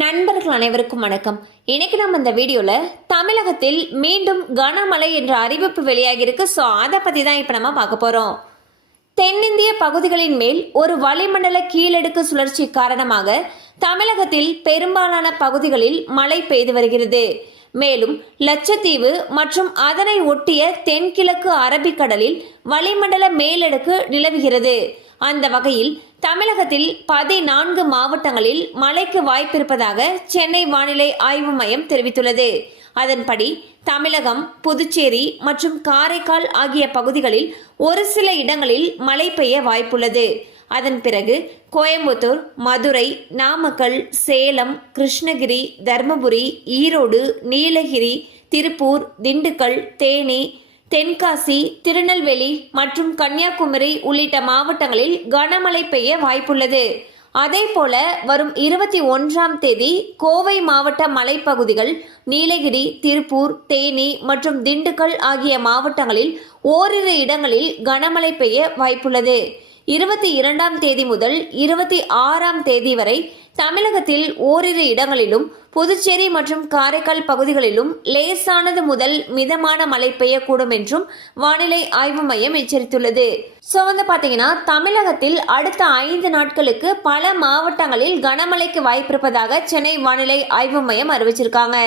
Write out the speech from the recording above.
நண்பர்கள் அனைவருக்கும் வணக்கம். இன்னைக்கு நம்ம இந்த வீடியோல தமிழகத்தில் மீண்டும் கனமழை என்ற அறிவிப்பு வெளியாகிருக்கு. ஸோ அதை பத்தி தான் இப்ப நம்ம பார்க்க போறோம். தென்னிந்திய பகுதிகளின் மேல் ஒரு வளிமண்டல கீழடுக்கு சுழற்சி காரணமாக தமிழகத்தில் பெரும்பாலான பகுதிகளில் மழை பெய்து வருகிறது. மேலும் லட்சத்தீவு மற்றும் அதனை ஒட்டிய தென்கிழக்கு அரபிக்கடலில் வளிமண்டல மேலடுக்கு நிலவுகிறது. அந்த வகையில் தமிழகத்தில் 14 மாவட்டங்களில் மழைக்கு வாய்ப்பிருப்பதாக சென்னை வானிலை ஆய்வு மையம் தெரிவித்துள்ளது. அதன்படி தமிழகம், புதுச்சேரி மற்றும் காரைக்கால் ஆகிய பகுதிகளில் ஒரு சில இடங்களில் மழை பெய்ய வாய்ப்புள்ளது. அதன் பிறகு கோயம்புத்தூர், மதுரை, நாமக்கல், சேலம், கிருஷ்ணகிரி, தர்மபுரி, ஈரோடு, நீலகிரி, திருப்பூர், திண்டுக்கல், தேனி, தென்காசி, திருநெல்வேலி மற்றும் கன்னியாகுமரி உள்ளிட்ட மாவட்டங்களில் கனமழை பெய்ய வாய்ப்புள்ளது. அதேபோல வரும் 21ஆம் தேதி கோவை மாவட்ட மலைப்பகுதிகள், நீலகிரி, திருப்பூர், தேனி மற்றும் திண்டுக்கல் ஆகிய மாவட்டங்களில் ஓரிரு இடங்களில் கனமழை பெய்ய வாய்ப்புள்ளது. 22ஆம் தேதி முதல் 26ஆம் தேதி வரை தமிழகத்தில் ஓரிரு இடங்களிலும், புதுச்சேரி மற்றும் காரைக்கால் பகுதிகளிலும் லேசானது முதல் மிதமான மழை பெய்யக்கூடும் என்றும் வானிலை ஆய்வு மையம் எச்சரித்துள்ளது. ஸோ பாத்தீங்கன்னா தமிழகத்தில் அடுத்த 5 நாட்களுக்கு பல மாவட்டங்களில் கனமழைக்கு வாய்ப்பிருப்பதாக சென்னை வானிலை ஆய்வு மையம் அறிவிச்சிருக்காங்க.